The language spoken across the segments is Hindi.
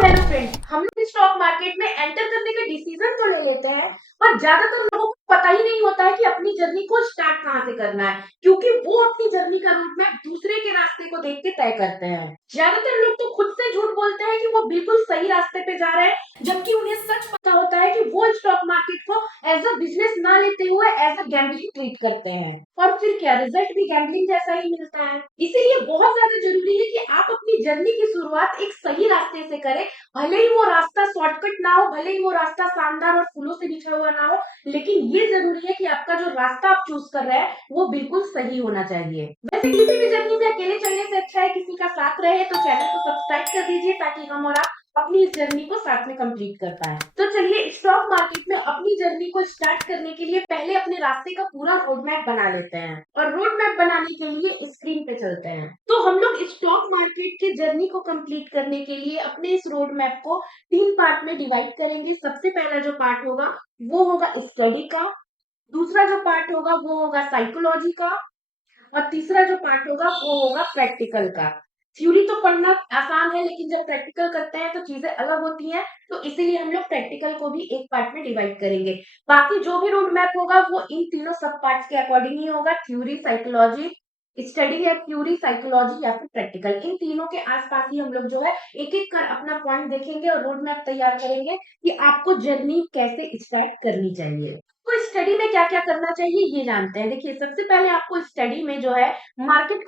हेलो फ्रेंड्स, हम लोग स्टॉक मार्केट में एंटर करने का डिसीजन तो ले लेते हैं, पर ज्यादातर लोगों को पता ही नहीं होता है कि अपनी जर्नी को स्टार्ट कहाँ से करना है, क्योंकि वो अपनी जर्नी का रूट मैप दूसरे के रास्ते को देख के तय करते हैं। ज्यादातर लोग तो खुद से झूठ बोलते हैं कि वो बिल्कुल सही रास्ते पे जा रहे हैं, जबकि उन्हें सच पता होता है कि वो स्टॉक मार्केट को एज अ बिजनेस ना लेते हुए एज अ गैम्बलिंग ट्रीट करते हैं, और फिर क्या रिजल्ट भी गैम्बलिंग जैसा ही मिलता है। इसीलिए बहुत ज्यादा जरूरी है कि आप अपनी जर्नी की शुरुआत एक सही रास्ते से करें। भले ही वो रास्ता शॉर्टकट ना हो, भले ही वो रास्ता शानदार और फूलों से बिछा हुआ ना हो, लेकिन ये जरूरी है कि आपका जो रास्ता आप चूज कर रहे हैं वो बिल्कुल सही होना चाहिए। वैसे किसी भी जर्नी में अकेले चलने से अच्छा है किसी का साथ रहे, तो चैनल को सब्सक्राइब कर दीजिए ताकि हम और आप अपनी इस जर्नी को साथ में कंप्लीट कर पाए। तो चलिए स्टॉक मार्केट में अपनी जर्नी को स्टार्ट करने के लिए पहले अपने रास्ते का पूरा रोड मैप बना लेते हैं, और रोड मैप बनाने के लिए स्क्रीन पे चलते हैं। तो हम लोग स्टॉक मार्केट की जर्नी को कंप्लीट करने के लिए अपने इस रोड मैप को 3 पार्ट में डिवाइड करेंगे। सबसे पहला जो पार्ट होगा वो होगा स्टडी का, दूसरा जो पार्ट होगा वो होगा साइकोलॉजी का, और तीसरा जो पार्ट होगा वो होगा प्रैक्टिकल का। थ्योरी तो पढ़ना आसान है, लेकिन जब प्रैक्टिकल करते हैं तो चीजें अलग होती हैं, तो इसीलिए हम लोग प्रैक्टिकल को भी एक पार्ट में डिवाइड करेंगे। बाकी जो भी रोड मैप होगा वो इन तीनों सब पार्ट्स के अकॉर्डिंग ही होगा। थ्योरी, साइकोलॉजी, स्टडी है, थ्योरी, साइकोलॉजी या फिर प्रैक्टिकल, इन तीनों के आसपास ही हम लोग जो है एक एक कर अपना पॉइंट देखेंगे और रोड मैप तैयार करेंगे कि आपको जर्नी कैसे स्टार्ट करनी चाहिए। तो स्टडी में क्या क्या करना चाहिए ये जानते हैं। देखिए, सबसे पहले आपको स्टडी में जो है मार्केट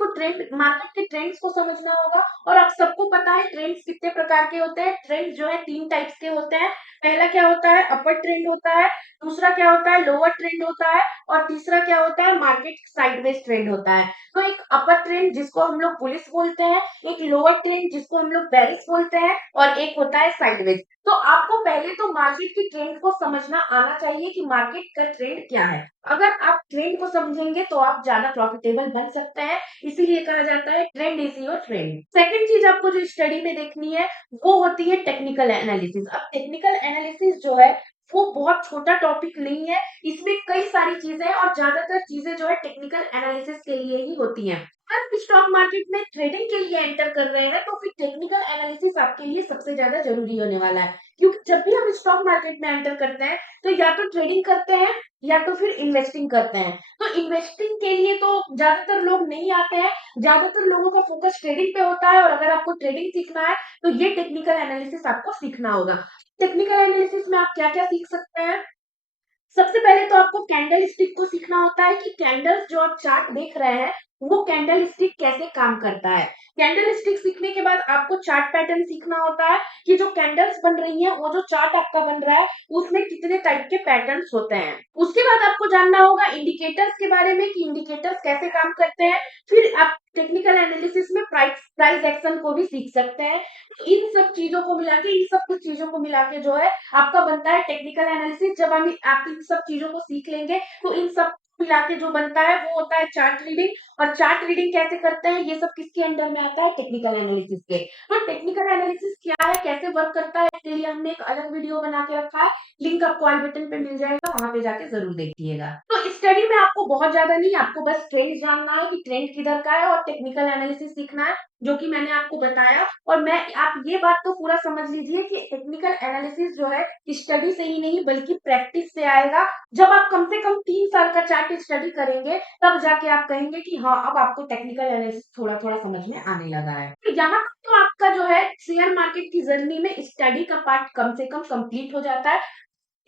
के ट्रेंड्स को समझना होगा। और आप सबको पता है ट्रेंड्स कितने प्रकार के होते हैं। ट्रेंड्स जो है 3 टाइप्स के होते हैं। पहला क्या होता है, अपर ट्रेंड होता है, दूसरा क्या होता है, लोअर ट्रेंड होता है, और तीसरा क्या होता है, मार्केट साइडवेज ट्रेंड होता है। तो एक अपर ट्रेंड जिसको हम लोग बुलिश बोलते हैं, एक लोअर ट्रेंड जिसको हम लोग बेरिश बोलते हैं, और एक होता है साइडवेज। तो आपको पहले तो मार्केट की ट्रेंड को समझना आना चाहिए कि मार्केट का ट्रेंड क्या है। अगर आप ट्रेंड को समझेंगे तो आप ज्यादा प्रॉफिटेबल बन सकते हैं, इसीलिए कहा जाता है trend is your trend. Second चीज आपको जो स्टडी में देखनी है वो होती है टेक्निकल एनालिसिस। अब टेक्निकल एनालिसिस जो है वो बहुत छोटा टॉपिक नहीं है, इसमें कई सारी चीजें हैं, और ज्यादातर चीजें जो है टेक्निकल एनालिसिस के लिए ही होती हैं। आप स्टॉक मार्केट में ट्रेडिंग के लिए एंटर कर रहे हैं तो फिर टेक्निकल एनालिसिस आपके लिए सबसे ज्यादा जरूरी होने वाला है, क्योंकि जब भी हम स्टॉक मार्केट में एंटर करते हैं तो या तो ट्रेडिंग करते हैं या तो फिर इन्वेस्टिंग करते हैं। तो इन्वेस्टिंग के लिए तो ज्यादातर लोग नहीं आते हैं, ज्यादातर लोगों का फोकस ट्रेडिंग पे होता है, और अगर आपको ट्रेडिंग सीखना है तो ये टेक्निकल एनालिसिस आपको सीखना होगा। टेक्निकल एनालिसिस में आप क्या क्या सीख सकते हैं। सबसे पहले तो आपको कैंडल स्टिक को सीखना होता है कि कैंडल्स जो आप चार्ट देख रहे हैं वो कैंडल स्टिक कैसे काम करता है। कैंडल स्टिक सीखने के बाद आपको चार्ट पैटर्न सीखना होता है कि जो कैंडल्स बन रही हैं, वो जो चार्ट आपका बन रहा है उसमें कितने टाइप के पैटर्न्स होते हैं। उसके बाद आपको जानना होगा इंडिकेटर्स के बारे में कि इंडिकेटर्स कैसे काम करते हैं। फिर आप टेक्निकल एनालिसिस में प्राइस प्राइस एक्शन को भी सीख सकते हैं। तो इन सब चीजों को मिला के, इन सब कुछ चीजों को मिला के जो है आपका बनता है टेक्निकल एनालिसिस। जब हम आप इन सब चीजों को सीख लेंगे तो इन सब मिला के जो बनता है वो होता है चार्ट रीडिंग। और चार्ट रीडिंग कैसे करते हैं ये सब किसके अंडर में आता है, टेक्निकल एनालिसिस के। तो टेक्निकल एनालिसिस क्या है, कैसे वर्क करता है, इसके लिए हमने एक अलग वीडियो बना के रखा है, लिंक आपको आई बटन पे मिल जाएगा, वहां पे जाके जरूर देखिएगा। तो स्टडी में आपको बहुत ज्यादा नहीं, आपको बस ट्रेंड जानना है कि ट्रेंड किधर का है, और टेक्निकल एनालिसिस सीखना है जो कि मैंने आपको बताया। और मैं आप ये बात तो पूरा समझ लीजिए कि टेक्निकल एनालिसिस जो है स्टडी से ही नहीं बल्कि प्रैक्टिस से आएगा। जब आप कम से कम 3 साल का चार्ट स्टडी करेंगे तब जाके आप कहेंगे कि हाँ अब आपको टेक्निकल एनालिसिस थोड़ा थोड़ा समझ में आने लगा है। तो यहाँ तक तो आपका जो है शेयर मार्केट की जर्नी में स्टडी का पार्ट कम से कम कंप्लीट हो जाता है।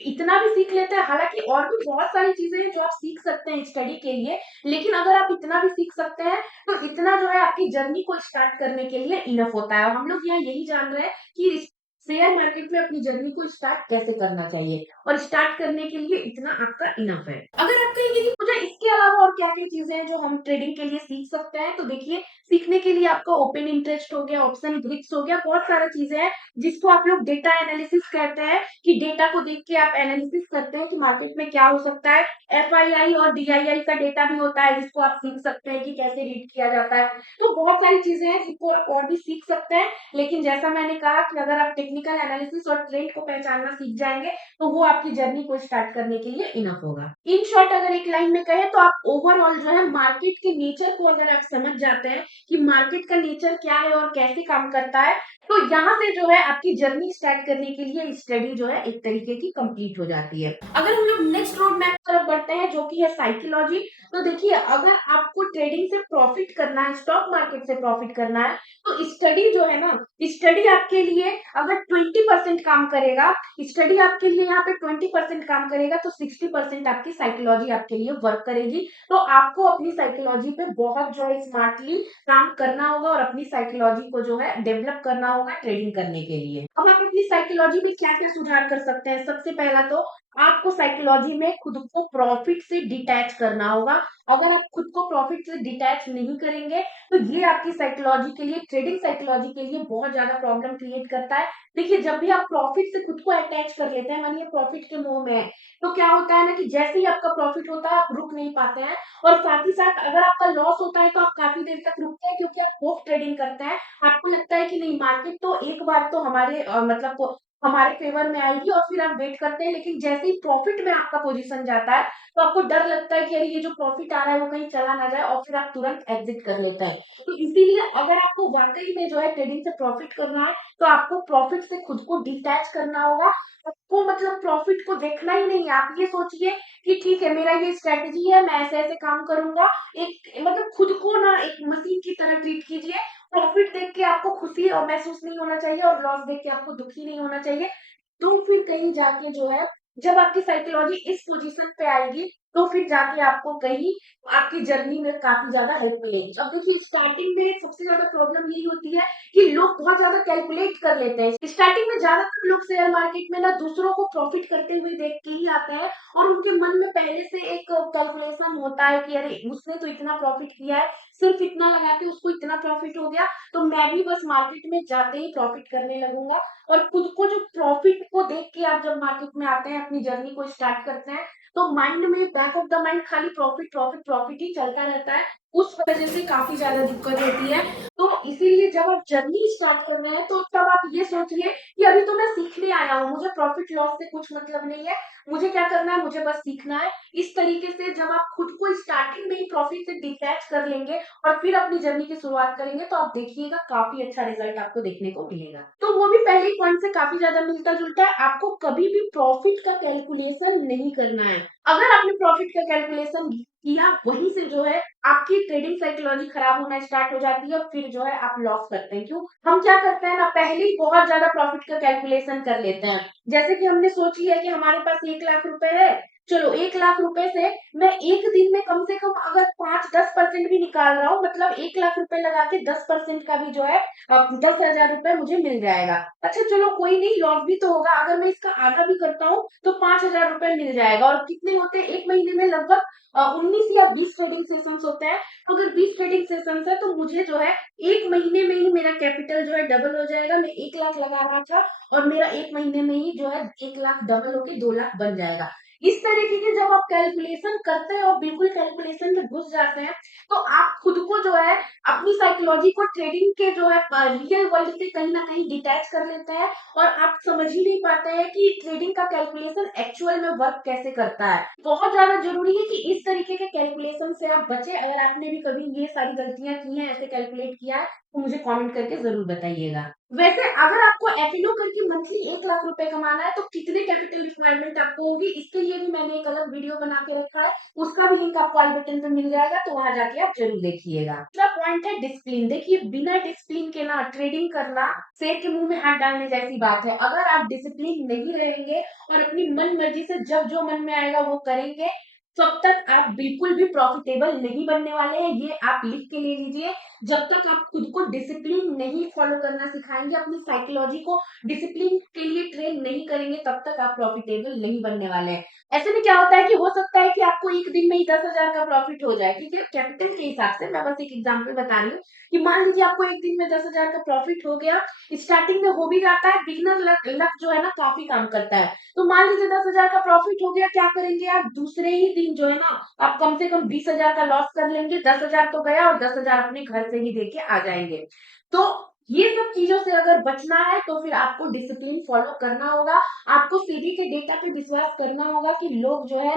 इतना भी सीख लेते हैं, हालांकि और भी बहुत सारी चीजें हैं जो आप सीख सकते हैं स्टडी के लिए, लेकिन अगर आप इतना भी सीख सकते हैं तो इतना जो है आपकी जर्नी को स्टार्ट करने के लिए इनफ होता है। और हम लोग यहाँ यही जान रहे हैं कि शेयर मार्केट में अपनी जर्नी को स्टार्ट कैसे करना चाहिए, और स्टार्ट करने के लिए इतना आपका इनफ है। अगर आप कहेंगे कि मुझे इसके अलावा और क्या क्या चीजें हैं जो हम ट्रेडिंग के लिए सीख सकते हैं, तो देखिए सीखने के लिए आपका ओपन इंटरेस्ट हो गया, ऑप्शन ग्रिप्स हो गया, बहुत सारी चीजें हैं जिसको आप लोग डेटा एनालिसिस कहते हैं, कि डेटा को देख के आप एनालिसिस करते हैं कि मार्केट में क्या हो सकता है। एफआईआई और डीआईआई का डेटा भी होता है जिसको आप सीख सकते हैं कि कैसे रीड किया जाता है। तो बहुत सारी चीजें हैं जिसको आप और भी सीख सकते हैं, लेकिन जैसा मैंने कहा कि अगर आप टेक्निकल टेक्निकल एनालिसिस और ट्रेंड को पहचानना सीख जाएँगे, तो वो आपकी जर्नी को स्टार्ट करने के लिए इनफ होगा। इन शॉर्ट अगर एक लाइन में कहें तो आप ओवरऑल जो है मार्केट के नेचर को अगर आप समझ जाते हैं कि मार्केट का नेचर क्या है और कैसे काम करता है, तो यहाँ से जो है आपकी जर्नी स्टार्ट करने के लिए स्टडी जो है एक तरीके की कंप्लीट हो जाती है। अगर हम लोग नेक्स्ट रोड मैप की तरफ बढ़ते हैं जो कि है साइकोलॉजी, तो देखिए अगर आपको ट्रेडिंग से प्रॉफिट करना है, स्टॉक मार्केट से प्रॉफिट करना है, तो स्टडी जो है ना, स्टडी आपके लिए अगर 20% काम करेगा, स्टडी आपके लिए यहाँ पे 20% काम करेगा, तो 60% आपकी साइकोलॉजी आपके लिए वर्क करेगी। तो आपको अपनी साइकोलॉजी पे बहुत जो है स्मार्टली काम करना होगा और अपनी साइकोलॉजी को जो है डेवलप करना होगा ट्रेडिंग करने के लिए। अब आप अपनी साइकोलॉजी में क्या-क्या सुधार कर सकते हैं? सबसे पहला तो आपको साइकोलॉजी में खुद को प्रॉफिट से डिटैच करना होगा। अगर आप खुद को प्रॉफिट से डिटैच नहीं करेंगे, तो ये आपकी साइकोलॉजी के लिए, ट्रेडिंग साइकोलॉजी के लिए बहुत ज़्यादा प्रॉब्लम क्रिएट करता है। देखिए, जब भी आप प्रॉफिट से खुद को अटैच कर लेते हैं, मानिए प्रॉफिट के मोह में है, तो क्या होता है ना कि जैसे ही आपका प्रॉफिट होता है, आप रुक नहीं पाते हैं और साथ ही साथ अगर आपका लॉस होता है, तो आप काफ़ी देर तक रुकते हैं क्योंकि आप होप ट्रेडिंग करते हैं। आपको लगता है कि नहीं मार्केट तो एक बार तो हमारे मतलब हमारे फेवर में आएगी और फिर आप वेट करते हैं, लेकिन जैसे ही प्रॉफिट में आपका पोजीशन जाता है, तो आपको डर लगता है कि अरे ये जो प्रॉफिट आ रहा है वो कहीं चला ना जाए और फिर आप तुरंत एग्जिट कर लेते हैं। तो इसीलिए अगर आपको वाक़ई में जो है ट्रेडिंग से प्रॉफिट करना है, तो आपको प्रॉफिट से खुद को डिटैच करना होगा। आपको मतलब प्रॉफिट को देखना ही नहीं है। आप ये सोचिए कि ठीक है मेरा ये स्ट्रैटेजी है, मैं ऐसे-ऐसे काम करूँगा। एक मतलब खुद को ना एक मशीन की तरह ट्रीट कीजिए। प्रॉफिट देख के आपको खुशी और महसूस नहीं होना चाहिए और लॉस देख के आपको दुखी नहीं होना चाहिए। तो फिर कहीं जाके जो है, जब आपकी साइकोलॉजी इस पोजीशन पे आएगी, तो फिर जाके आपको कहीं आपकी जर्नी में काफ़ी ज़्यादा हेल्प मिलेगी। अब देखिए स्टार्टिंग में सबसे ज़्यादा प्रॉब्लम यही होती है कि लोग बहुत ज़्यादा कैलकुलेट कर लेते हैं। स्टार्टिंग में ज़्यादातर लोग शेयर मार्केट में ना दूसरों को प्रॉफिट करते हुए देख के ही आते हैं और उनके मन में पहले से एक कैलकुलेशन होता है कि अरे उसने तो इतना प्रॉफिट किया है, सिर्फ इतना लगा के उसको इतना प्रॉफिट हो गया, तो मैं भी बस मार्केट में जाते ही प्रॉफिट करने लगूँगा। और खुद को जो प्रॉफिट को देख के आप जब मार्केट में आते हैं, अपनी जर्नी को स्टार्ट करते हैं, तो माइंड में बैक ऑफ द माइंड खाली प्रॉफिट, प्रॉफिट, प्रॉफिट ही चलता रहता है। उस वजह से काफ़ी ज़्यादा दिक्कत होती है। तो इसीलिए जब आप जर्नी स्टार्ट कर रहे हैं, तो तब आप ये सोचिए कि अभी तो मैं सीखने आया हूँ, मुझे प्रॉफिट लॉस से कुछ मतलब नहीं है, मुझे क्या करना है, मुझे बस सीखना है। इस तरीके से जब आप खुद को स्टार्टिंग में ही प्रॉफिट से डिटैच कर लेंगे और फिर अपनी जर्नी की शुरुआत करेंगे, तो आप देखिएगा काफ़ी अच्छा रिजल्ट आपको देखने को मिलेगा। तो वो भी पहले पॉइंट से काफ़ी ज़्यादा मिलता-जुलता है, आपको कभी भी प्रॉफिट का कैलकुलेशन नहीं करना है। अगर आपने प्रॉफिट का कैलकुलेशन किया, वहीं से जो है आपकी ट्रेडिंग साइकोलॉजी खराब होना स्टार्ट हो जाती है और फिर जो है आप लॉस करते हैं। क्यों? हम क्या करते हैं ना, पहले ही बहुत ज़्यादा प्रॉफिट का कैलकुलेशन कर लेते हैं। जैसे कि हमने सोची है कि हमारे पास 1 लाख रुपए है, चलो 1 लाख रुपए से मैं 1 दिन में कम से कम अगर 5-10% भी निकाल रहा हूँ, मतलब 1 लाख रुपए लगा के 10% का भी जो है 10,000 रुपए मुझे मिल जाएगा। अच्छा चलो कोई नहीं, लॉस भी तो होगा, अगर मैं इसका आधा भी करता हूँ, तो 5,000 रुपए मिल जाएगा और कितने होते हैं, 1 महीने में लगभग 19 या 20 ट्रेडिंग सेशंस होते हैं। तो अगर 20 ट्रेडिंग सेशंस है, तो मुझे जो है 1 महीने में ही मेरा कैपिटल जो है डबल हो जाएगा। मैं 1 लाख लगा रहा था और मेरा 1 महीने में ही जो है 1 लाख डबल होके 2 लाख बन जाएगा। इस तरीके की जब आप कैलकुलेशन करते हैं और बिल्कुल कैलकुलेशन में घुस जाते हैं, तो आप खुद को जो है अपनी साइकोलॉजी को ट्रेडिंग के जो है रियल वर्ल्ड से कहीं न कहीं डिटैच कर लेते हैं और आप समझ ही नहीं पाते हैं कि ट्रेडिंग का कैलकुलेशन एक्चुअल में वर्क कैसे करता है। बहुत ज़्यादा ज़रूरी है कि इस तरीके के कैलकुलेशन से आप बचें। अगर आपने भी कभी ये सारी गलतियाँ की हैं, ऐसे कैलकुलेट किया है, तो मुझे कमेंट करके ज़रूर बताइएगा। वैसे अगर आपको एफएनओ करके मंथली 1 लाख रुपए कमाना है, तो कितने कैपिटल रिक्वायरमेंट आपको होगी, इसके लिए भी मैंने एक अलग वीडियो बना के रखा है। उसका भी लिंक आपको आई बटन पे मिल जाएगा, तो वहाँ जाके आप ज़रूर देखिएगा। दूसरा पॉइंट है डिसिप्लिन। देखिए बिना डिसिप्लिन के ना ट्रेडिंग करना शेर के मुँह में हाथ डालने जैसी बात है। अगर आप डिसिप्लिन नहीं रहेंगे और अपनी मन मर्जी से जब जो मन में आएगा वो करेंगे, तब तक आप बिल्कुल भी प्रॉफिटेबल नहीं बनने वाले हैं। ये आप लिख के ले लीजिए। जब तक आप खुद को डिसिप्लिन नहीं फॉलो करना सिखाएँगे, अपनी साइकोलॉजी को डिसिप्लिन के लिए ट्रेन नहीं करेंगे, तब तक आप प्रॉफिटेबल नहीं बनने वाले हैं। ऐसे में क्या होता है कि हो सकता है कि आपको एक दिन में ही 10,000 का प्रॉफिट हो जाए, ठीक है? कैपिटल के हिसाब से मैं बस एक एग्ज़ाम्पल बता रही हूँ कि मान लीजिए आपको एक दिन में 10,000 का प्रॉफिट हो गया, स्टार्टिंग में हो भी जाता है, बिगिनर लक लक जो है ना काफ़ी काम करता है। तो मान लीजिए 10,000 का प्रॉफिट हो गया, क्या करेंगे आप दूसरे ही दिन जो है ना, आप कम से कम 20,000 का लॉस कर लेंगे, 10,000 तो गया और 10,000 अपने घर से ही देके आ जाएँगे। तो ये सब चीजों से अगर बचना है तो फिर आपको डिसिप्लिन फॉलो करना होगा। आपको सेबी के डेटा पे विश्वास करना होगा कि लोग जो है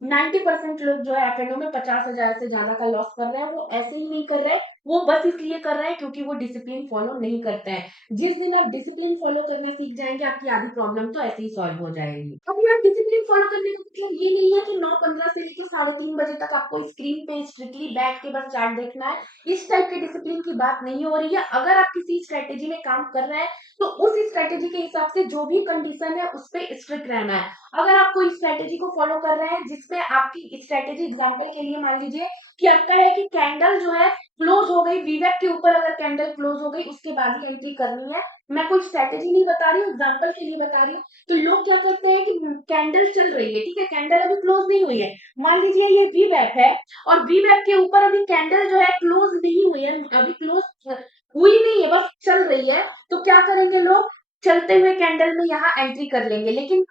90% लोग जो है एफएनओ में 50,000 से ज्यादा का लॉस कर रहे हैं, वो ऐसे ही नहीं कर रहे, वो बस इसलिए कर रहे हैं क्योंकि वो डिसिप्लिन फॉलो नहीं करते हैं। जिस दिन आप डिसिप्लिन फॉलो करना सीख जाएंगे, आपकी आधी प्रॉब्लम तो ऐसे ही सॉल्व हो जाएगी। अब यार डिसिप्लिन फॉलो करने का मतलब ये नहीं है कि 9:15 से लेकर 3:30 बजे तक आपको स्क्रीन पे स्ट्रिक्टली बैठ के बस चार्ट देखना है। इस टाइप के डिसिप्लिन की बात नहीं हो रही है। अगर आप किसी स्ट्रेटेजी में काम कर रहे हैं तो उस स्ट्रेटेजी के हिसाब से जो भी कंडीशन है उस पर स्ट्रिक्ट रहना है। अगर आप कोई स्ट्रेटेजी को फॉलो कर रहे हैं जिसमें आपकी स्ट्रेटेजी, एग्जांपल के लिए मान लीजिए कि आपका है कि कैंडल जो है क्लोज हो गई, वीवेक के ऊपर अगर कैंडल क्लोज हो गई उसके बाद ही एंट्री करनी है। मैं कोई स्ट्रेटेजी नहीं बता रही हूँ, एग्जाम्पल के लिए बता रही हूँ। तो लोग क्या करते हैं कि कैंडल चल रही है, ठीक है, कैंडल अभी क्लोज नहीं हुई है, मान लीजिए ये वीवेक है और वीवेक के ऊपर अभी कैंडल जो है क्लोज नहीं हुई है, अभी क्लोज हुई नहीं है, बस चल रही है। तो क्या करेंगे लोग, चलते हुए कैंडल में यहाँ एंट्री कर लेंगे। लेकिन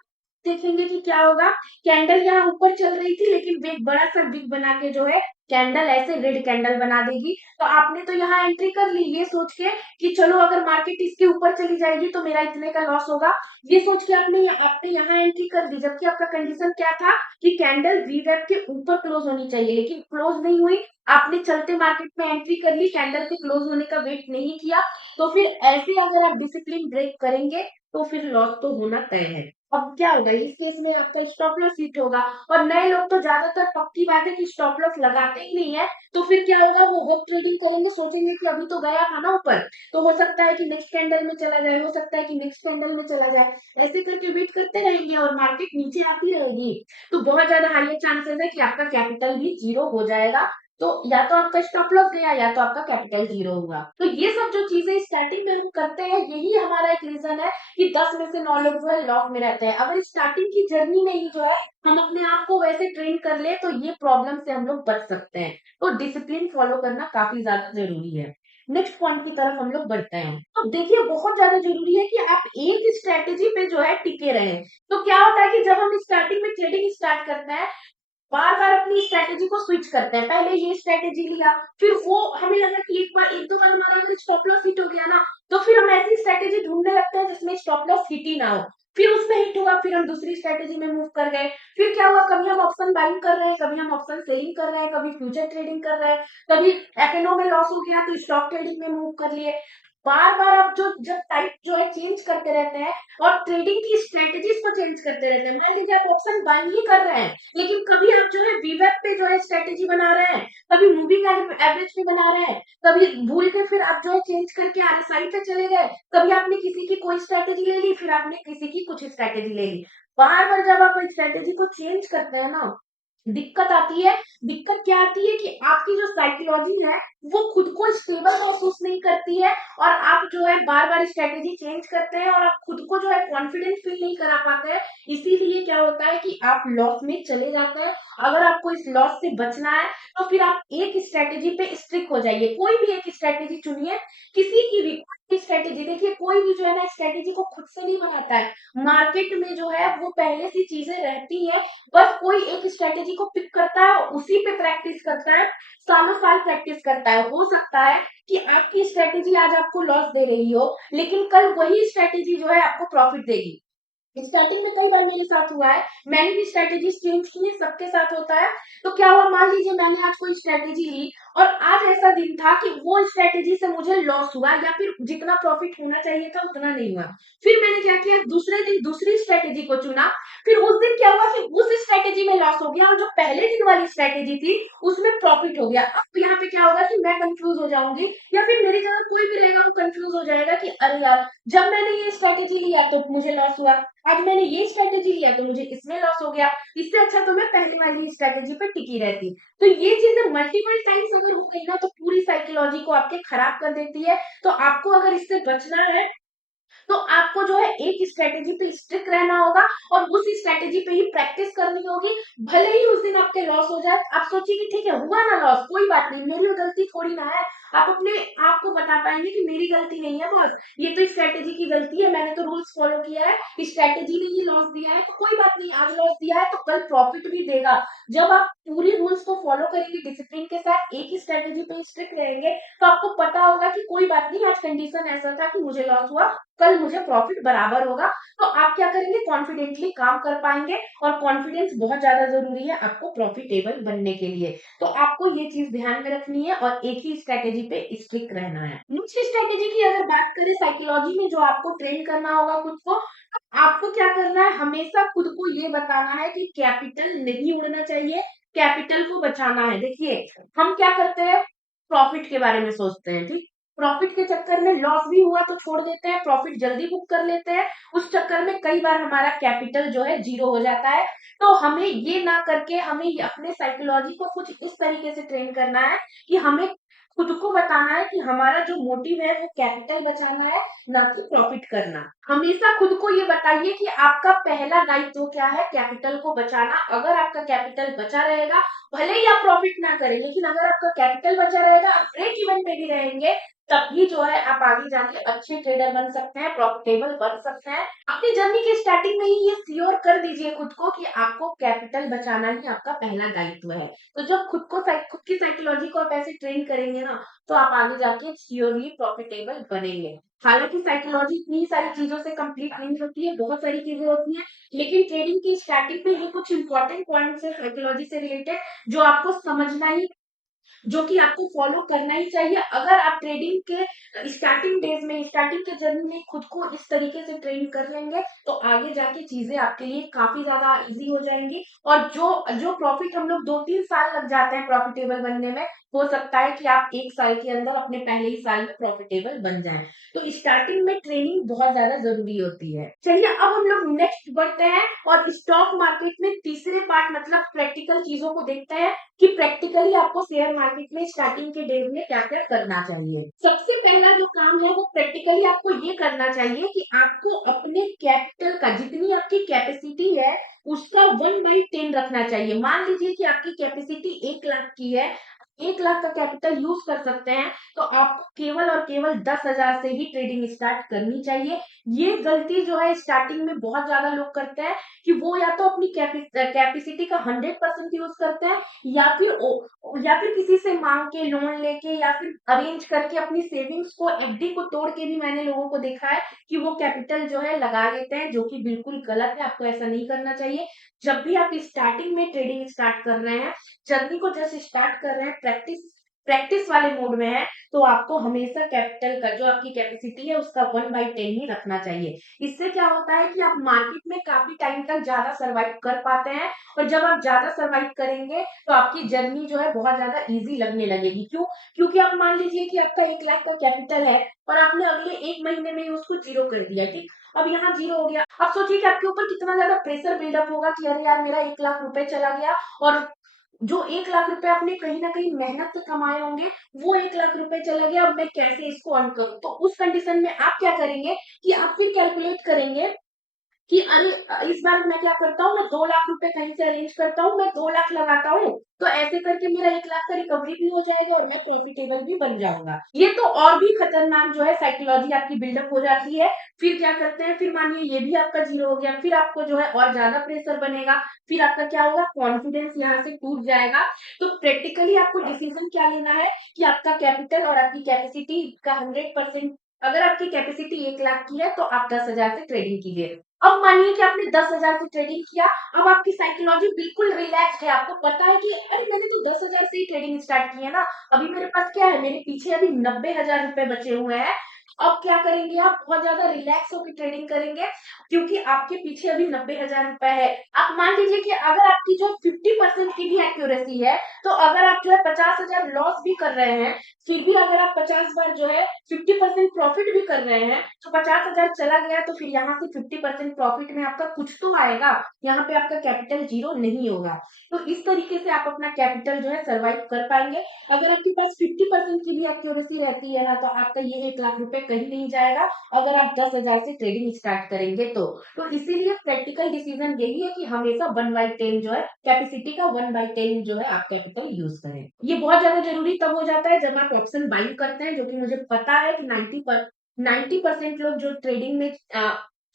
देखेंगे कि क्या होगा, कैंडल यहाँ ऊपर चल रही थी लेकिन वे एक बड़ा सा बिग बना के जो है कैंडल ऐसे रेड कैंडल बना देगी। तो आपने तो यहाँ एंट्री कर ली ये सोच के कि चलो अगर मार्केट इसके ऊपर चली जाएगी तो मेरा इतने का लॉस होगा, ये सोच के आपने आपने यहाँ एंट्री कर दी। जबकि आपका कंडीशन क्या था कि कैंडल वी वेब के ऊपर क्लोज होनी चाहिए, लेकिन क्लोज नहीं हुई। आपने चलते मार्केट में एंट्री कर ली, कैंडल के क्लोज होने का वेट नहीं किया। तो फिर ऐसे अगर आप डिसिप्लिन ब्रेक करेंगे तो फिर लॉस तो होना तय है। अब क्या होगा, इस केस में आपका स्टॉप लॉस हिट होगा। और नए लोग तो ज्यादातर पक्की बात है कि स्टॉप लॉस लगाते ही नहीं है। तो फिर क्या होगा, वो होप ट्रेडिंग करेंगे, सोचेंगे कि अभी तो गया था ना ऊपर, तो हो सकता है कि नेक्स्ट कैंडल में चला जाए, हो सकता है कि नेक्स्ट कैंडल में चला जाए। ऐसे करके वेट करते रहेंगे और मार्केट नीचे आती रहेगी। तो बहुत ज्यादा हाई चांसेस है कि आपका कैपिटल भी जीरो हो जाएगा। तो या तो आपका स्टॉप लॉस गया या तो आपका कैपिटल जीरो हुआ। तो ये सब जो चीजें स्टार्टिंग में हम करते हैं, यही हमारा एक रीजन है कि 10 में से 9 लोग जो है लॉस में रहते हैं। अगर स्टार्टिंग की जर्नी में ही जो है हम अपने आप को वैसे ट्रेन कर ले तो ये प्रॉब्लम से हम लोग बच सकते हैं। तो डिसिप्लिन फॉलो करना काफी ज्यादा जरूरी है। नेक्स्ट पॉइंट की तरफ हम लोग बढ़ते हैं। अब देखिए बहुत ज्यादा जरूरी है कि आप एक स्ट्रेटेजी पे जो है टिके रहें। तो क्या होता है कि जब हम स्टार्टिंग में ट्रेडिंग स्टार्ट करते हैं, बार बार अपनी स्ट्रेटेजी को स्विच करते हैं। पहले ये स्ट्रेटेजी लिया, फिर वो हमें लगा कि एक बार एक दो बार हमारा अगर स्टॉप लॉस हिट हो गया ना, तो फिर हम ऐसी स्ट्रेटेजी ढूंढने लगते हैं जिसमें स्टॉप लॉस हिट ही ना हो। फिर उसमें हिट हुआ, फिर हम दूसरी स्ट्रेटेजी में मूव कर गए। फिर क्या हुआ, कभी हम ऑप्शन बाइंग कर रहे हैं, कभी हम ऑप्शन सेलिंग कर रहे हैं, कभी फ्यूचर ट्रेडिंग कर रहे हैं, कभी एफएनओ में लॉस हो गया तो स्टॉक ट्रेडिंग में मूव कर लिए। बार बार आप जो जब टाइप जो है चेंज करते रहते हैं और ट्रेडिंग की स्ट्रेटेजीज को चेंज करते रहते हैं। मान लीजिए आप ऑप्शन बाइंग ही कर रहे हैं, लेकिन कभी आप जो है वीवेब पे जो है स्ट्रेटेजी बना रहे हैं, कभी मूविंग एवरेज पे बना रहे हैं, कभी भूल के फिर आप जो है चेंज करके आरएसआई पे चले गए, कभी आपने किसी की कोई स्ट्रेटेजी ले ली, फिर आपने किसी की कुछ स्ट्रेटेजी ले ली। बार बार जब आप स्ट्रेटेजी को चेंज करते हैं ना, दिक्कत आती है। दिक्कत क्या आती है कि आपकी जो साइकोलॉजी है वो खुद को स्टेबल महसूस नहीं करती है, और आप जो है बार बार स्ट्रेटेजी चेंज करते हैं और आप खुद को जो है कॉन्फिडेंट फील नहीं करा पाते हैं। इसीलिए क्या होता है कि आप लॉस में चले जाते हैं। अगर आपको इस लॉस से बचना है तो फिर आप एक स्ट्रेटेजी पे स्ट्रिक हो जाइए, कोई भी एक स्ट्रेटेजी चुनिए, किसी की भी स्ट्रेटेजी। देखिए कोई भी जो है ना स्ट्रेटेजी को खुद से नहीं बनाता है, मार्केट में जो है वो पहले से चीजें रहती है, बस कोई एक स्ट्रेटेजी को पिक करता है और उसी पे प्रैक्टिस करता है, सालों साल प्रैक्टिस करता है। हो सकता है कि आपकी स्ट्रेटेजी आज आपको लॉस दे रही हो, लेकिन कल वही स्ट्रेटेजी जो है आपको प्रॉफिट देगी। स्टार्टिंग में कई बार मेरे साथ हुआ है, मैंने भी स्ट्रेटेजी चेंज की है, सबके साथ होता है। तो क्या हुआ, मान लीजिए मैंने आज कोई स्ट्रेटेजी ली और आज ऐसा दिन था कि वो स्ट्रेटेजी से मुझे लॉस हुआ या फिर जितना प्रॉफिट होना चाहिए था उतना नहीं हुआ। फिर मैंने क्या किया, दूसरे दिन दूसरी स्ट्रेटेजी को चुना। फिर उस दिन क्या हुआ कि उस स्ट्रेटेजी में लॉस हो गया और जो पहले दिन वाली स्ट्रेटेजी थी उसमें प्रॉफिट हो गया। अब यहाँ पे क्या होगा कि मैं कंफ्यूज हो जाऊंगी या फिर मेरी जगह कोई भी रहेगा वो कंफ्यूज हो जाएगा कि अरे यार, जब मैंने ये स्ट्रेटेजी लिया तो मुझे लॉस हुआ, आज मैंने ये स्ट्रेटेजी लिया तो मुझे इसमें लॉस हो गया। इससे अच्छा तो मैं पहले वाली स्ट्रेटेजी पे टिकी रहती। तो ये चीजें मल्टीपल टाइम्स अगर हो गई ना तो पूरी साइकोलॉजी को आपके खराब कर देती है। तो आपको अगर इससे बचना है तो आपको जो है एक स्ट्रेटेजी पे स्टिक रहना होगा और उस स्ट्रेटेजी पे ही प्रैक्टिस करनी होगी। भले ही उस दिन आपके लॉस हो जाए, आप सोचिए कि ठीक है हुआ ना लॉस, कोई बात नहीं, मेरी गलती थोड़ी ना है। आप अपने आप को बता पाएंगे कि मेरी गलती नहीं है बॉस, ये तो स्ट्रेटेजी की गलती है, मैंने तो रूल्स फॉलो किया है, स्ट्रेटेजी ने ये लॉस दिया है, तो कोई बात नहीं, आज लॉस दिया है तो कल प्रॉफिट भी देगा। जब आप पूरी रूल्स को फॉलो करेंगे डिसिप्लिन के साथ, एक ही स्ट्रेटेजी पे स्ट्रिक्ट रहेंगे, तो आपको पता होगा कि कोई बात नहीं, आज कंडीशन ऐसा था कि मुझे लॉस हुआ, कल मुझे प्रॉफिट बराबर होगा। तो आप क्या करेंगे, कॉन्फिडेंटली काम कर पाएंगे, और कॉन्फिडेंस बहुत ज्यादा जरूरी है आपको प्रॉफिटेबल बनने के लिए। तो आपको ये चीज ध्यान में रखनी है और एक ही स्ट्रेटेजी पे स्टिक रहना है। दूसरी स्ट्रेटेजी की अगर बात करें साइकोलॉजी में, जो आपको ट्रेन करना होगा खुद को, आपको क्या करना है, हमेशा खुद को ये बताना है कि कैपिटल नहीं उड़ना चाहिए, कैपिटल को बचाना है। देखिए, हम क्या करते हैं, प्रॉफिट के बारे में सोचते हैं, ठीक, प्रॉफिट के चक्कर में लॉस भी हुआ तो छोड़ देते हैं, प्रॉफिट जल्दी बुक कर लेते हैं, उस चक्कर में कई बार हमारा कैपिटल जो है जीरो हो जाता है। तो हमें ये ना करके, हमें अपने साइकोलॉजी को कुछ इस तरीके से ट्रेन करना है कि हमें खुद को बताना है कि हमारा जो मोटिव है वो कैपिटल बचाना है, ना कि प्रॉफिट करना। हमेशा खुद को ये बताइए कि आपका पहला दायित्व क्या है, कैपिटल को बचाना। अगर आपका कैपिटल बचा रहेगा, भले ही आप प्रॉफिट ना करें, लेकिन अगर आपका कैपिटल बचा रहेगा, आप ब्रेक इवन पे भी रहेंगे, तभी जो है आप आगे जाके अच्छे ट्रेडर बन सकते हैं, प्रॉफिटेबल बन सकते हैं। अपनी जर्नी की स्टार्टिंग में ही ये श्योर कर दीजिए खुद को कि आपको कैपिटल बचाना ही आपका पहला दायित्व है। तो जब खुद की साइकोलॉजी को आप ऐसे ट्रेन करेंगे ना, तो आप आगे जाके श्योरली प्रॉफिटेबल बनेंगे। हालांकि साइकोलॉजी इतनी सारी चीजों से कंप्लीट नहीं होती है, बहुत सारी चीजें होती हैं, लेकिन ट्रेडिंग की स्टार्टिंग में ये कुछ इंपॉर्टेंट पॉइंट्स है साइकोलॉजी से रिलेटेड, जो आपको समझना ही, जो कि आपको फॉलो करना ही चाहिए। अगर आप ट्रेडिंग के स्टार्टिंग डेज में, स्टार्टिंग के जर्नी में खुद को इस तरीके से ट्रेन कर लेंगे, तो आगे जाके चीजें आपके लिए काफी ज्यादा इजी हो जाएंगी। और जो जो प्रॉफिट हम लोग 2-3 साल लग जाते हैं प्रॉफिटेबल बनने में, हो सकता है कि आप 1 साल के अंदर अपने पहले ही साल में प्रॉफिटेबल बन जाएं। तो स्टार्टिंग में ट्रेनिंग बहुत ज्यादा जरूरी होती है। चलिए, अब हम लोग नेक्स्ट बढ़ते हैं और स्टॉक मार्केट में तीसरे पार्ट मतलब प्रैक्टिकल चीजों को देखते हैं कि प्रैक्टिकली आपको शेयर मार्केट में स्टार्टिंग के डेज में क्या क्या करना चाहिए। सबसे पहला जो काम है वो प्रैक्टिकली आपको ये करना चाहिए कि आपको अपने कैपिटल का, जितनी आपकी कैपेसिटी है उसका 1/10 रखना चाहिए। मान लीजिए कि आपकी कैपेसिटी 1 लाख की है, 1 लाख का कैपिटल यूज कर सकते हैं, तो आपको केवल और केवल 10,000 से ही ट्रेडिंग स्टार्ट करनी चाहिए। ये गलती जो है स्टार्टिंग में बहुत ज्यादा लोग करते हैं कि वो या तो अपनी कैपेसिटी का 100% यूज करते हैं, या फिर किसी से मांग के, लोन लेके, या फिर अरेंज करके अपनी सेविंग्स को, एफडी को तोड़ के भी मैंने लोगों को देखा है कि वो कैपिटल जो है लगा लेते हैं, जो कि बिल्कुल गलत है। आपको ऐसा नहीं करना चाहिए। जब भी आप स्टार्टिंग में ट्रेडिंग स्टार्ट कर रहे हैं, जर्नी को जैसे स्टार्ट कर रहे हैं, प्रैक्टिस प्रैक्टिस वाले मोड में है, तो आपको हमेशा कैपिटल का, जो आपकी कैपेसिटी है उसका 1/10 ही रखना चाहिए। इससे क्या होता है कि आप मार्केट में काफी टाइम तक ज्यादा सर्वाइव कर पाते हैं, और जब आप ज्यादा सर्वाइव करेंगे तो आपकी जर्नी जो है बहुत ज्यादा इजी लगने लगेगी। क्यों? क्योंकि आप मान लीजिए कि आपका 1 लाख का कैपिटल है और आपने अगले 1 महीने में ही उसको जीरो कर दिया, ठीक, अब यहाँ जीरो हो गया। अब सोचिए कि आपके ऊपर कितना ज्यादा प्रेशर बिल्डअप होगा कि अरे यार, मेरा 1 लाख रुपए चला गया, और जो 1 लाख रुपए आपने कहीं ना कहीं मेहनत से कमाए होंगे, वो 1 लाख रुपए चला गया, अब मैं कैसे इसको अर्न करूं। तो उस कंडीशन में आप क्या करेंगे कि आप फिर कैलकुलेट करेंगे कि अरे, इस बार मैं क्या करता हूँ, मैं 2 लाख रुपए कहीं से अरेंज करता हूँ, मैं 2 लाख लगाता हूँ, तो ऐसे करके मेरा 1 लाख का रिकवरी भी हो जाएगा और मैं प्रॉफिटेबल भी बन जाऊंगा। ये तो और भी खतरनाक जो है साइकोलॉजी आपकी बिल्डअप हो जाती है। फिर क्या करते हैं, फिर मानिए ये भी आपका जीरो हो गया, फिर आपको जो है और ज्यादा प्रेशर बनेगा, फिर आपका क्या होगा, कॉन्फिडेंस यहाँ से टूट जाएगा। तो प्रैक्टिकली आपको डिसीजन क्या लेना है कि आपका कैपिटल और आपकी कैपेसिटी का 100%, अगर आपकी कैपेसिटी 1 लाख की है तो आप 10,000 से ट्रेडिंग कीजिए। अब मानिए कि आपने 10,000 से ट्रेडिंग किया, अब आपकी साइकोलॉजी बिल्कुल रिलैक्स्ड है, आपको पता है कि अरे, मैंने तो 10,000 से ही ट्रेडिंग स्टार्ट की है ना, अभी मेरे पास क्या है, मेरे पीछे अभी 90,000 रुपए बचे हुए हैं। अब क्या करेंगे, आप बहुत ज्यादा रिलैक्स होकर ट्रेडिंग करेंगे, क्योंकि आपके पीछे अभी 90,000 रुपए है। आप मान लीजिए कि अगर आपकी जो 50% की भी एक्यूरेसी है, तो अगर आप जो है 50,000 लॉस भी कर रहे हैं, फिर भी अगर आप 50 बार जो है 50% प्रॉफिट भी कर रहे हैं, तो 50,000 चला गया, तो फिर यहाँ से 50% प्रॉफिट में आपका कुछ तो आएगा, यहाँ पे आपका कैपिटल जीरो नहीं होगा। तो इस तरीके से आप अपना कैपिटल जो है सर्वाइव कर पाएंगे। अगर आपके पास 50% की भी एक्यूरेसी रहती है ना, तो आपका ये 1 लाख रुपए कहीं नहीं जाएगा अगर आप 10,000 से ट्रेडिंग स्टार्ट करेंगे तो। तो इसीलिए प्रैक्टिकल डिसीजन यही है कि हमेशा 1/10 जो है कैपेसिटी का 1/10 जो है आप कैपिटल यूज करें। ये बहुत ज्यादा जरूरी तब हो जाता है जब आप ऑप्शन बाइंग करते हैं, जो कि मुझे पता है कि 90% लोग जो ट्रेडिंग में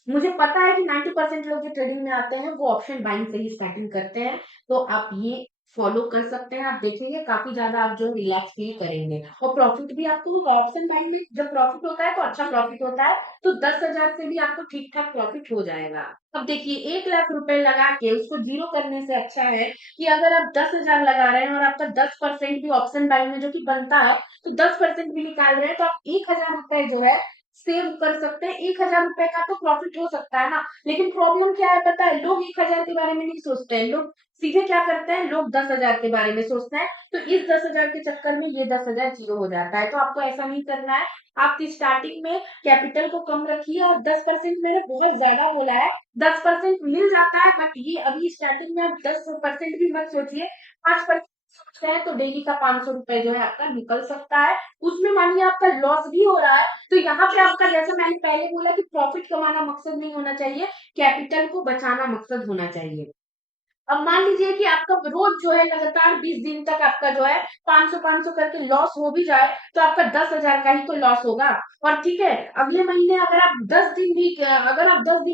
मुझे पता है कि 90% लोग जो ट्रेडिंग में आते हैं वो ऑप्शन बाइंग से ही स्टार्टिंग करते हैं। तो आप ये फॉलो कर सकते हैं, आप देखेंगे काफी ज्यादा आप जो रिलैक्स फील करेंगे और प्रॉफिट भी आपको होगा। ऑप्शन बाइंग में जब प्रॉफिट होता है तो अच्छा प्रॉफिट होता है, तो 10,000 से भी आपको ठीक ठाक प्रॉफिट हो जाएगा। अब देखिए 1 लाख रुपए लगा के उसको जीरो करने से अच्छा है कि अगर आप 10,000 लगा रहे हैं और आपका 10% भी ऑप्शन बाइंग में जो कि बनता है, तो 10% भी निकाल रहे हैं तो आप 1,000 रुपए जो है सेव कर सकते हैं। 1,000 रुपए का तो प्रॉफिट हो सकता है ना, लेकिन प्रॉब्लम क्या है पता है, लोग 1,000 के बारे में नहीं सोचते हैं, लोग सीधे क्या करते हैं, लोग 10,000 के बारे में सोचते हैं। तो इस 10,000 के चक्कर में ये 10,000 जीरो हो जाता है। तो आपको ऐसा नहीं करना है, आप स्टार्टिंग में कैपिटल को कम रखिए और 10% मैंने बहुत ज्यादा बोला है, 10% मिल जाता है, बट ये अभी स्टार्टिंग में आप 10% भी मत सोचिए, 5% सोच रहे हैं तो डेली का 500 रुपए जो है आपका निकल सकता है। उसमें मानिए आपका लॉस भी हो रहा है, तो यहाँ पे आपका जैसा मैंने पहले बोला कि प्रॉफिट कमाना मकसद नहीं होना चाहिए, कैपिटल को बचाना मकसद होना चाहिए। अब मान लीजिए कि आपका रोज जो है लगातार 20 दिन तक आपका जो है 500-500 करके लॉस हो भी जाए, तो आपका 10,000 का ही तो लॉस होगा। और ठीक है, अगले महीने अगर आप 10 दिन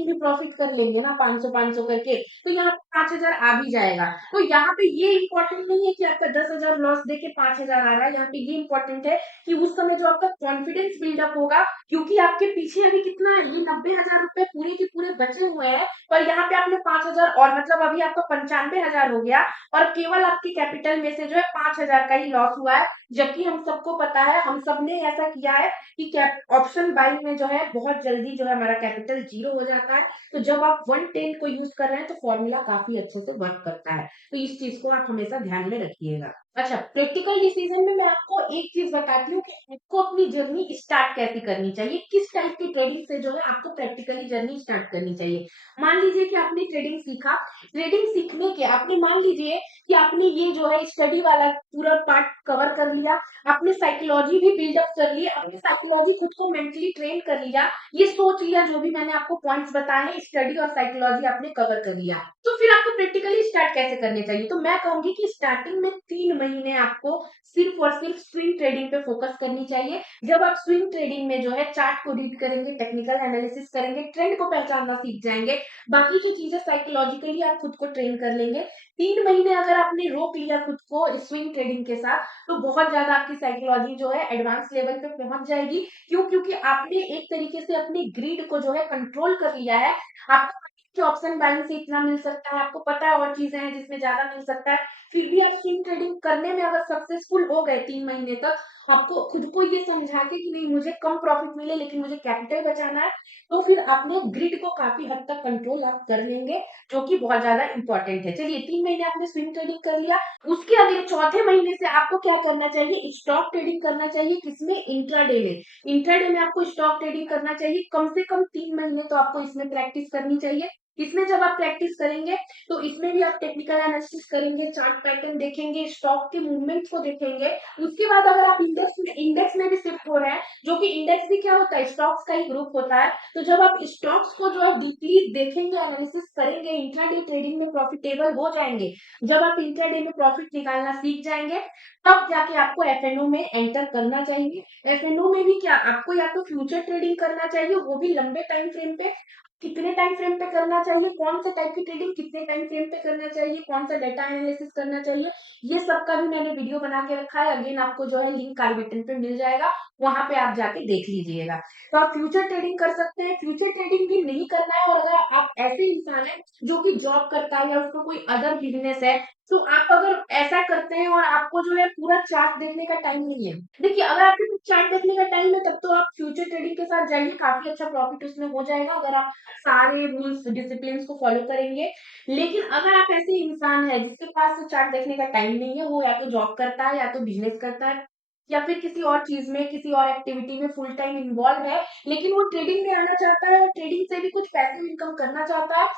भी प्रॉफिट कर लेंगे ना 500-500 करके, तो यहाँ पे 5,000 आ भी जाएगा। तो यहाँ पे ये इंपॉर्टेंट नहीं है कि आपका 10,000 लॉस देके 5,000 आ रहा है, यहाँ पे ये इंपॉर्टेंट है कि उस समय जो आपका कॉन्फिडेंस बिल्डअप होगा, क्योंकि आपके पीछे अभी कितना है, ये 90,000 रुपए पूरे के पूरे बचे हुए हैं, पर यहाँ पे आपने 5,000 और मतलब अभी आपका 95,000 हो गया, और केवल आपके कैपिटल में से जो है 5,000 का ही लॉस हुआ है। जबकि हम सबको पता है, हम सबने ऐसा किया है कि ऑप्शन बाइंग में जो है बहुत जल्दी जो है हमारा कैपिटल जीरो हो जाता है। तो जब आप 110 को यूज कर रहे हैं तो फॉर्मूला काफी अच्छे से वर्क करता है, तो इस चीज को आप हमेशा ध्यान में रखिएगा। अच्छा, प्रैक्टिकल डिसीजन में मैं आपको एक चीज बताती हूँ कि आपको अपनी जर्नी स्टार्ट कैसे करनी चाहिए, किस टाइप की ट्रेडिंग से जो है आपको प्रैक्टिकली जर्नी स्टार्ट करनी चाहिए। मान लीजिए कि आपने ट्रेडिंग सीखा, ट्रेडिंग सीखने के आपने मान लीजिए कि आपने ये जो है स्टडी वाला पूरा पार्ट कवर कर लिया, आपने साइकोलॉजी भी बिल्डअप कर ली, आपने साइकोलॉजी खुद को मेंटली ट्रेन कर लिया, ये सोच लिया जो भी मैंने आपको पॉइंट्स बताए हैं, स्टडी और साइकोलॉजी आपने कवर कर लिया, तो फिर आपको प्रैक्टिकली स्टार्ट कैसे करने चाहिए। तो मैं कहूंगी कि स्टार्टिंग में 3 महीने आपको सिर्फ और सिर्फ स्विंग ट्रेडिंग पे फोकस करनी चाहिए। जब आप स्विंग ट्रेडिंग में जो है चार्ट को रीड करेंगे, टेक्निकल एनालिसिस करेंगे, ट्रेंड को पहचानना सीख जाएंगे, बाकी की चीजें साइकोलॉजिकली आप खुद को ट्रेन कर लेंगे। 3 महीने अगर आपने रोक लिया खुद को स्विंग ट्रेडिंग के साथ, तो बहुत ज्यादा आपकी साइकोलॉजी जो है एडवांस लेवल पे पहुंच जाएगी। क्यों? क्योंकि आपने एक तरीके से अपनी ग्रीड को जो है कंट्रोल कर लिया है। आपको पता है कि ऑप्शन बाइंग से इतना मिल सकता है, आपको पता है और चीजें हैं जिसमें ज्यादा मिल सकता है, फिर भी आप स्विंग ट्रेडिंग करने में अगर सक्सेसफुल हो गए 3 महीने तक, आपको खुद को ये समझा के कि नहीं मुझे कम प्रॉफिट मिले लेकिन मुझे कैपिटल बचाना है, तो फिर आपने ग्रिड को काफी हद तक कंट्रोल आप कर लेंगे, जो कि बहुत ज्यादा इंपॉर्टेंट है। चलिए 3 महीने आपने स्विंग ट्रेडिंग कर लिया, उसके अगले चौथे महीने से आपको क्या करना चाहिए, स्टॉक ट्रेडिंग करना चाहिए। किसमें? इंट्राडे में। इंट्राडे में आपको स्टॉक ट्रेडिंग करना चाहिए, कम से कम 3 महीने तो आपको इसमें प्रैक्टिस करनी चाहिए। इसमें जब आप प्रैक्टिस करेंगे तो इसमें भी आप टेक्निकल एनालिसिस करेंगे, चार्ट पैटर्न देखेंगे, स्टॉक के मूवमेंट्स को देखेंगे। उसके बाद अगर आप इंडेक्स में भी शिफ्ट हो रहे हैं, जो कि इंडेक्स भी क्या होता है, स्टॉक्स का ही ग्रुप होता है, तो जब आप स्टॉक्स को जो डीपली देखेंगे, एनालिसिस करेंगे, इंट्राडे ट्रेडिंग में प्रॉफिटेबल हो जाएंगे, जब आप इंट्राडे में प्रॉफिट निकालना सीख जाएंगे, तब जाके आपको एफएनओ में एंटर करना चाहिए। एफएनओ में भी क्या, आपको या तो फ्यूचर ट्रेडिंग करना चाहिए, वो भी लंबे टाइम फ्रेम पे। कितने टाइम फ्रेम पे करना चाहिए, कौन से टाइप की ट्रेडिंग कितने टाइम फ्रेम पे करना चाहिए, कौन सा डेटा एनालिसिस करना चाहिए, ये सब का भी मैंने वीडियो बना के रखा है। अगेन आपको जो है लिंक आई बटन पे मिल जाएगा, वहां पे आप जाके देख लीजिएगा। तो आप फ्यूचर ट्रेडिंग कर सकते हैं। फ्यूचर ट्रेडिंग भी नहीं करना है, और अगर आप ऐसे इंसान है जो कि जॉब करता है या उसको कोई अदर बिजनेस है, तो आप अगर ऐसा करते हैं और आपको जो है पूरा चार्ट देखने का टाइम नहीं है, देखिए अगर आपके पास चार्ट देखने का टाइम है तब तो आप फ्यूचर ट्रेडिंग के साथ जाइए, काफी अच्छा प्रॉफिट उसमें हो जाएगा अगर आप सारे रूल्स डिसिप्लिन को फॉलो करेंगे। लेकिन अगर आप ऐसे इंसान है जिसके पास चार्ट देखने का टाइम नहीं है, वो या तो जॉब करता है या तो बिजनेस करता है या फिर किसी और चीज में, किसी और एक्टिविटी में फुल टाइम इन्वॉल्व है, लेकिन वो ट्रेडिंग में आना चाहता है और ट्रेडिंग से भी कुछ पैसे इनकम करना चाहता है,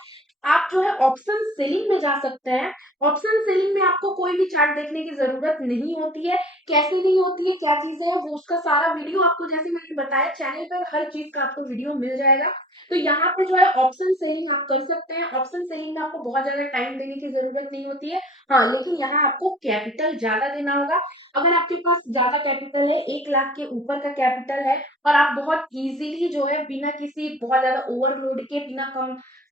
आप जो है ऑप्शन सेलिंग में जा सकते हैं। ऑप्शन सेलिंग में आपको कोई भी चार्ट देखने की ज़रूरत नहीं होती है। कैसे नहीं होती है, क्या चीज़ें हैं, वो उसका सारा वीडियो आपको जैसे मैंने बताया चैनल पर हर चीज़ का आपको वीडियो मिल जाएगा। तो यहाँ पे जो है ऑप्शन सेलिंग आप कर सकते हैं। ऑप्शन सेलिंग में आपको बहुत ज़्यादा टाइम देने की ज़रूरत नहीं होती है। हाँ, लेकिन यहाँ आपको कैपिटल ज़्यादा देना होगा। अगर आपके पास ज़्यादा कैपिटल है, 1 लाख के ऊपर का कैपिटल है और आप बहुत ईज़िली जो है बिना किसी बहुत ज़्यादा ओवरलोड के, बिना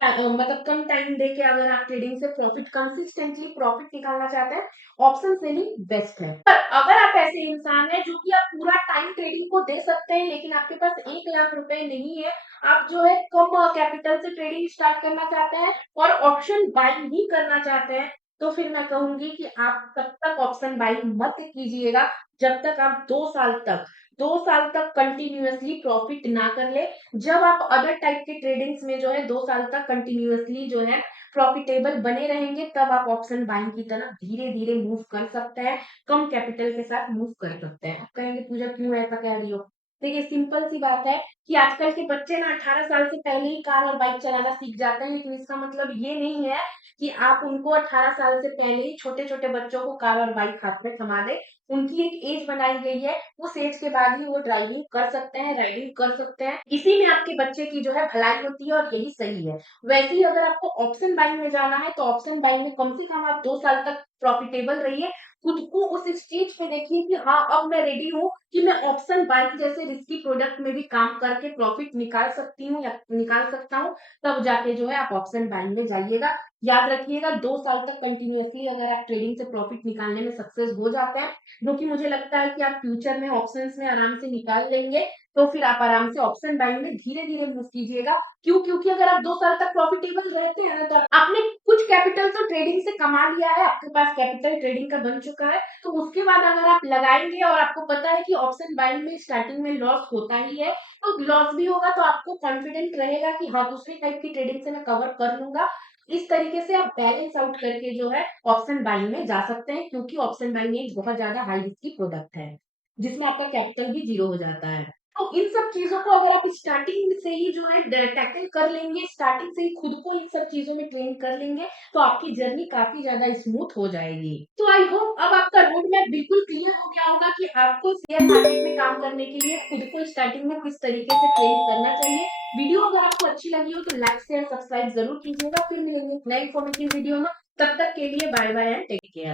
मतलब कम टाइम देके अगर आप ट्रेडिंग से प्रॉफिट कंसिस्टेंटली प्रॉफिट निकालना चाहते हैं, ऑप्शन सेलिंग बेस्ट है। पर अगर आप ऐसे इंसान हैं जो कि आप पूरा टाइम ट्रेडिंग को दे सकते हैं लेकिन आपके पास 1 लाख रुपए नहीं है, आप जो है कम कैपिटल से ट्रेडिंग स्टार्ट करना चाहते हैं और ऑप्शन बाइंग ही करना चाहते हैं, तो फिर मैं कहूंगी कि आप तब तक ऑप्शन बाइंग मत कीजिएगा जब तक आप 2 साल तक कंटिन्यूअसली प्रॉफिट ना कर ले। जब आप अदर टाइप के ट्रेडिंग्स में जो है 2 साल तक कंटिन्यूअसली जो है प्रॉफिटेबल बने रहेंगे, तब आप ऑप्शन बाइंग की तरफ धीरे-धीरे मूव कर सकते हैं, कम कैपिटल के साथ मूव कर सकते हैं। आप कहेंगे पूजा क्यों ऐसा कह रही हो? देखिए सिंपल सी बात है कि आजकल के बच्चे ना 18 साल से पहले ही कार और बाइक चलाना सीख जाते हैं, लेकिन इसका मतलब ये नहीं है कि आप उनको 18 साल से पहले ही छोटे-छोटे बच्चों को कार और बाइक हाथ में थमा दें। उनकी एक एज बनाई गई है, उस एज के बाद ही वो ड्राइविंग कर सकते हैं, राइडिंग कर सकते हैं। इसी में आपके बच्चे की जो है भलाई होती है और यही सही है। वैसे ही अगर आपको ऑप्शन बाइंग में जाना है, तो ऑप्शन बाइंग में कम से कम आप 2 साल तक प्रॉफिटेबल रहिए। खुद को उस स्टेज पे देखिए कि हाँ, अब मैं रेडी हूँ कि मैं ऑप्शन बाइंग जैसे रिस्की प्रोडक्ट में भी काम करके प्रॉफिट निकाल सकती हूँ या निकाल सकता हूँ, तब जाके जो है आप ऑप्शन बाइंग में जाइएगा। याद रखिएगा 2 साल तक कंटिन्यूअसली अगर आप ट्रेडिंग से प्रॉफिट निकालने में सक्सेस हो जाते हैं, जो कि मुझे लगता है कि आप फ्यूचर में ऑप्शंस में आराम से निकाल लेंगे, तो फिर आप आराम से ऑप्शन बाइंग में धीरे-धीरे मूव कीजिएगा। क्यों? क्योंकि अगर आप 2 साल तक प्रॉफिटेबल रहते हैं ना, तो आपने कुछ कैपिटल तो ट्रेडिंग से कमा लिया है, आपके पास कैपिटल ट्रेडिंग का बन चुका है, तो उसके बाद अगर आप लगाएँगे और आपको पता है कि ऑप्शन बाइंग में स्टार्टिंग में लॉस होता ही है, तो लॉस भी होगा तो आपको कॉन्फिडेंट रहेगा कि हाँ, दूसरी टाइप की ट्रेडिंग से मैं कवर कर लूँगा। इस तरीके से आप बैलेंस आउट करके जो है ऑप्शन बाइंग में जा सकते हैं, क्योंकि ऑप्शन बाइंग एक बहुत ज़्यादा हाई रिस्की प्रोडक्ट है, जिसमें आपका कैपिटल भी ज़ीरो हो जाता है। तो इन सब चीज़ों को अगर आप स्टार्टिंग से ही जो है टैकल कर लेंगे, स्टार्टिंग से ही खुद को इन सब चीज़ों में ट्रेन कर लेंगे, तो आपकी जर्नी काफ़ी ज़्यादा स्मूथ हो जाएगी। तो आई होप अब आपका रोड मैप बिल्कुल क्लियर हो गया होगा कि आपको शेयर मार्केट में काम करने के लिए खुद को स्टार्टिंग में किस तरीके से ट्रेन करना चाहिए। वीडियो अगर आपको अच्छी लगी हो तो लाइक, शेयर, सब्सक्राइब ज़रूर कीजिएगा। फिर मिलेंगे एक नए इन्फॉर्मेटिव वीडियो में। तब तक के लिए bye bye and take care.